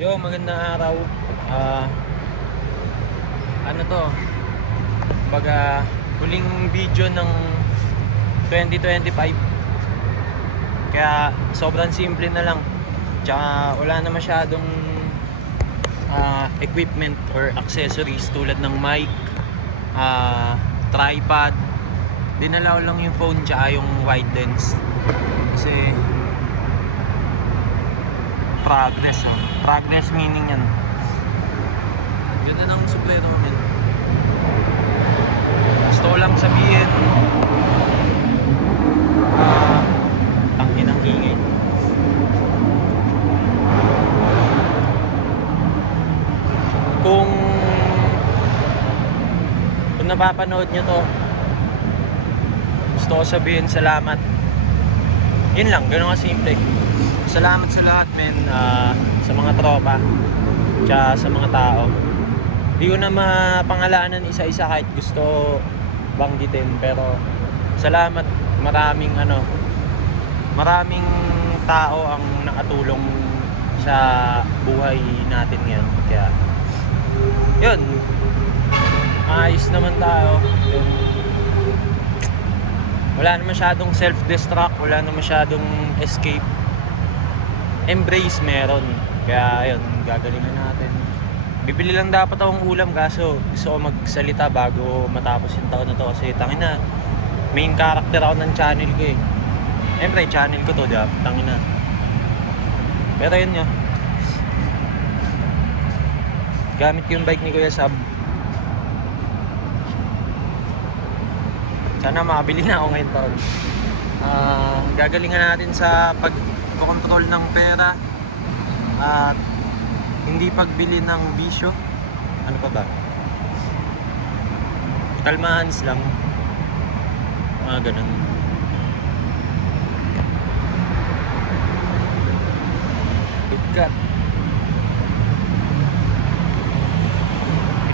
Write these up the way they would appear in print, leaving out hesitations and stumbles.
Yo, magandang araw. Ah, ano to? Baga, huling video ng 2025. Kaya sobrang simple na lang. Tsaka wala na masyadong equipment or accessories tulad ng mic, tripod. Dinala ko lang yung phone tsaka yung wide lens. Kasi progress, oh. Progress meaning yan. Ganda ng suplero namin. Gusto ko lang sabihin, tangin ang ingay. Kung napapanood nyo to, gusto ko sabihin salamat. Yun lang, gano'n ka simple. Salamat sa lahat, men, sa mga tropa, tsaka sa mga tao. Hindi ko na mapangalanan isa-isa kahit gusto banggitin, pero salamat. Maraming tao ang nakatulong sa buhay natin ngayon. Kaya yun, ayos naman tayo. Yun. Wala na masyadong self-destruct, wala na masyadong escape. Embrace meron. Kaya yun, gagalingan natin. Bibili lang dapat akong ulam, kaso gusto ko magsalita bago matapos yung taon na to. Kasi tangina, main character ako ng channel ko eh. Siyempre, channel ko to, diba? Tangina. Pero yun nga, gamit yung bike ni Kuya Sab. Sana makabili na ako ngayon taon. Gagalingan natin sa pag-control ng pera at hindi pagbili ng bisyo. Ano pa ba? Kalmahans lang. Ganun. Bigat.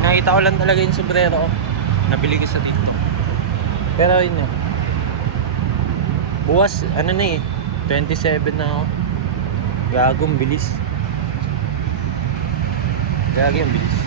Pinakita ko lang talaga yung sombrero ko. Nabili ko sa TikTok. Pero yun yun. Bukas, ano na eh, 27 na ako. Gagong bilis. Gagi ang bilis.